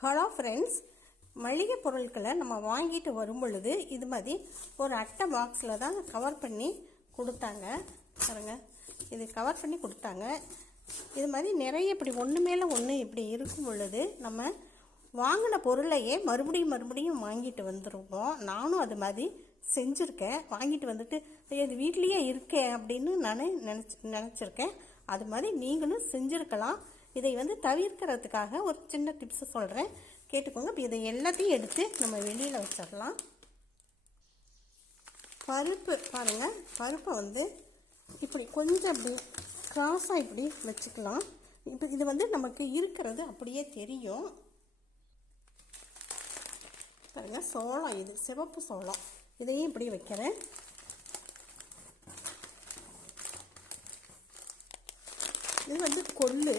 Hello friends மளிகை பொருட்களை நம்ம வாங்கிட்டு வரும் பொழுது இது மாதிரி ஒரு அட்டை பாக்ஸில் தான் கவர் பண்ணி கொடுத்தாங்க. பாருங்க. இது கவர் பண்ணி கொடுத்தாங்க. இது மாதிரி நிறைய இப்படி ஒன்று மேலே ஒன்று இப்படி இருக்கும் பொழுது நம்ம வாங்கின பொருளையே மறுபடியும் மறுபடியும் வாங்கிட்டு வந்துருவோம். நானும் அது மாதிரி செஞ்சுருக்கேன். வாங்கிட்டு வந்துட்டு இது வீட்லேயே இருக்கேன் அப்படின்னு நான் நினச்சி நினச்சிருக்கேன். அது மாதிரி நீங்களும் செஞ்சுருக்கலாம். இதை வந்து தவிர்க்கிறதுக்காக ஒரு சின்ன டிப்ஸு சொல்கிறேன் கேட்டுக்கோங்க. இப்போ இதை எல்லாத்தையும் எடுத்து நம்ம வெளியில் வச்சிடலாம். பருப்பு பாருங்கள் பருப்பை வந்து இப்படி கொஞ்சம் அப்படி க்ராஸாக இப்படி வச்சுக்கலாம். இப்போ இது வந்து நமக்கு இருக்கிறது அப்படியே தெரியும். பாருங்கள் சோளம் இது. சிவப்பு சோளம். இதையும் இப்படி வைக்கிறேன். இது வந்து கொள்ளு.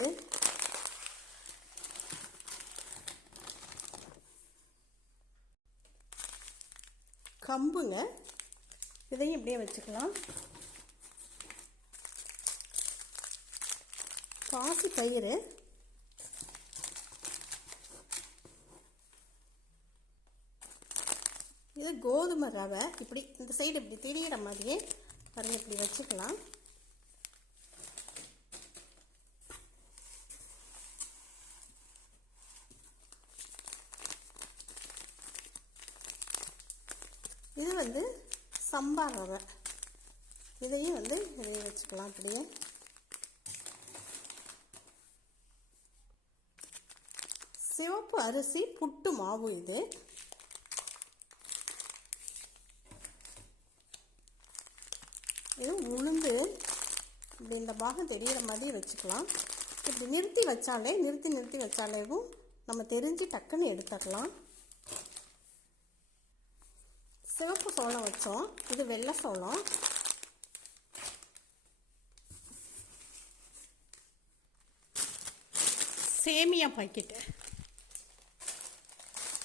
கம்புங்க. இதையும் இப்படியே வச்சுக்கலாம். பாசி பயிறு இது கோதுமை ரவை. இப்படி இந்த சைடு இப்படி தெரியிற மாதிரியே பாருங்க இப்படி வச்சுக்கலாம். இது வந்து சம்பா ரவை. இதையும் வந்து இதையும் வச்சுக்கலாம் அப்படியே. சிவப்பு அரிசி புட்டு மாவு இது. இது உளுந்து இப்படி இந்த பாகம் தெரிகிற மாதிரி வச்சுக்கலாம். இப்படி நிறுத்தி வச்சாலே நிறுத்தி நிறுத்தி வச்சாலேவும் நம்ம தெரிஞ்சு டக்குன்னு எடுத்துடலாம். சிவப்பு சோளம் வச்சோம். இது வெள்ளை சோளம். சேமியா பாக்கெட்டு.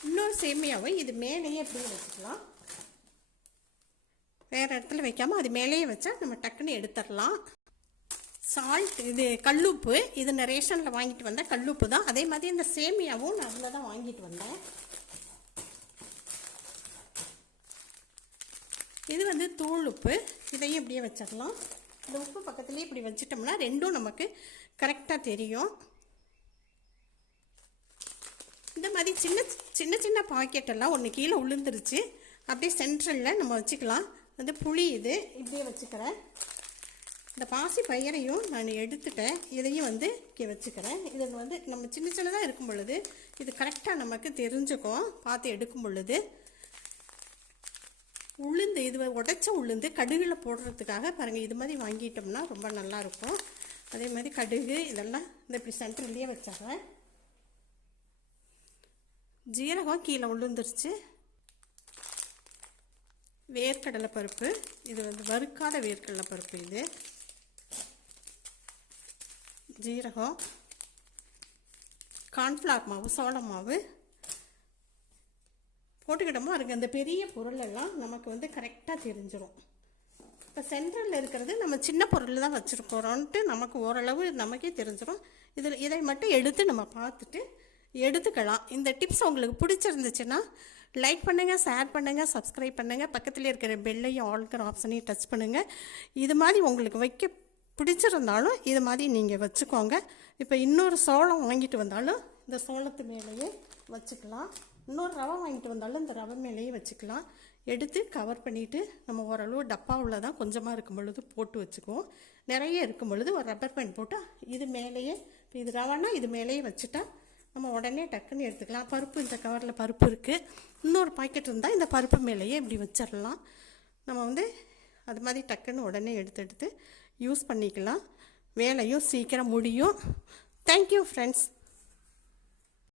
இன்னொரு சேமியாவை இது மேலேயே அப்படியே வச்சுக்கலாம். வேறு இடத்துல வைக்காமல் அது மேலேயே வச்சா நம்ம டக்குன்னு எடுத்துடலாம். சால்ட் இது கல்லுப்பு. இது நான் ரேஷனில் வாங்கிட்டு வந்தேன். கல்லுப்பு தான். அதே மாதிரி இந்த சேமியாவும் நான் அதில் தான் வாங்கிட்டு வந்தேன். இது வந்து தூள் உப்பு. இதையும் இப்படியே வச்சிடலாம். இந்த உப்பு பக்கத்துலேயே இப்படி வச்சிட்டோம்னா ரெண்டும் நமக்கு கரெக்டாக தெரியும். இந்த மாதிரி சின்ன சின்ன சின்ன பாக்கெட்டெல்லாம் ஒன்று கீழே உளுந்துருச்சு. அப்படியே சென்ட்ரலில் நம்ம வச்சுக்கலாம். வந்து புளி இது இப்படியே வச்சுக்கிறேன். இந்த பாசி பயிரையும் நான் எடுத்துட்டேன். இதையும் வந்து இங்கே வச்சுக்கிறேன். இது வந்து நம்ம சின்ன சின்னதாக இருக்கும் பொழுது இது கரெக்டாக நமக்கு தெரிஞ்சுக்கும். பார்த்து எடுக்கும் பொழுது. உளுந்து இது உடைச்ச உளுந்து கடுகில் போடுறதுக்காக பாருங்கள் இது மாதிரி வாங்கிட்டோம்னா ரொம்ப நல்லாயிருக்கும் அதே மாதிரி கடுகு இதெல்லாம் இந்த இப்படி சென்டர்லேயே வச்சிடுறேன். ஜீரகம் கீழே உளுந்துருச்சு. வேர்க்கடலை பருப்பு இது வந்து வறுக்காத வேர்க்கடலை பருப்பு இது. ஜீரகம் கார்ன்ஃப்ளவர் மாவு சோள மாவு போட்டுக்கிட்டோமோ அதுக்கு அந்த பெரிய பொருளெல்லாம் நமக்கு வந்து கரெக்டாக தெரிஞ்சிடும் இப்போ சென்ட்ரலில் இருக்கிறது நம்ம சின்ன பொருள் தான் வச்சுருக்கிறோன்ட்டு நமக்கு ஓரளவு நமக்கே தெரிஞ்சிடும் இதில் இதை மட்டும் எடுத்து நம்ம பார்த்துட்டு எடுத்துக்கலாம். இந்த டிப்ஸ் உங்களுக்கு பிடிச்சிருந்துச்சுன்னா லைக் பண்ணுங்கள் ஷேர் பண்ணுங்கள் சப்ஸ்கிரைப் பண்ணுங்கள் பக்கத்தில் இருக்கிற பெல்லையும் ஆல்கிற ஆப்ஷனையும் டச் பண்ணுங்கள் இது மாதிரி உங்களுக்கு வைக்க பிடிச்சிருந்தாலும் இது மாதிரி நீங்கள் வச்சுக்கோங்க. இப்போ இன்னொரு சோளம் வாங்கிட்டு வந்தாலும் இந்த சோளத்து மேலேயே வச்சுக்கலாம். இன்னொரு ரவை வாங்கிட்டு வந்தாலும் இந்த ரவை மேலேயே வச்சுக்கலாம். எடுத்து கவர் பண்ணிவிட்டு நம்ம ஓரளவு டப்பாவில் தான் கொஞ்சமாக இருக்கும் பொழுது போட்டு வச்சுக்குவோம். நிறைய இருக்கும் பொழுது ஒரு ரப்பர் பேண்ட் போட்டு இது மேலேயே இப்போ இது ரவைனா இது மேலேயே வச்சுட்டா நம்ம உடனே டக்குன்னு எடுத்துக்கலாம். பருப்பு இந்த கவரில் பருப்பு இருக்குது இன்னொரு பாக்கெட் இருந்தால் இந்த பருப்பு மேலேயே இப்படி வச்சிடலாம் நம்ம வந்து அது மாதிரி டக்குன்னு உடனே எடுத்து எடுத்து யூஸ் பண்ணிக்கலாம். வேலையும் சீக்கிரம் முடியும். Thank you friends